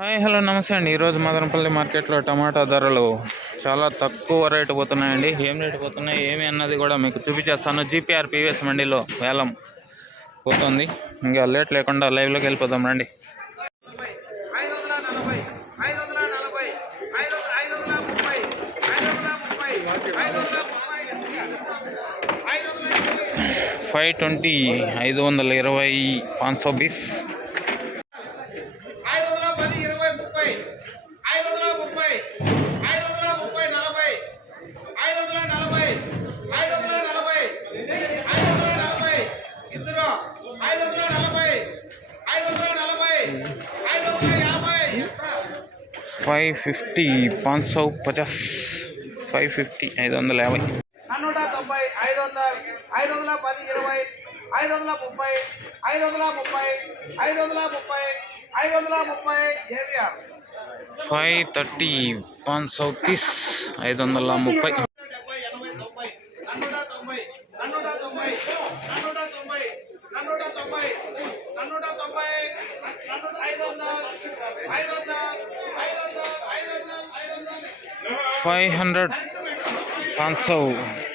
Hi hello నమస్తే అండి. ఈరోజు మదనపల్లి మార్కెట్లో టమాటా ధరలు చాలా తక్కువ రేటు పోతున్నాయండి. ఏం రేటు పోతున్నాయి ఏమి అన్నది కూడా మీకు చూపించేస్తాను. జీపీఆర్ పీవీఎస్ మండీలో వేలం పోతుంది. ఇంకా లేట్ లేకుండా లైవ్లోకి వెళ్ళిపోదాం రండి. 520 520 520 550 550 550 550 530 530 530 500 500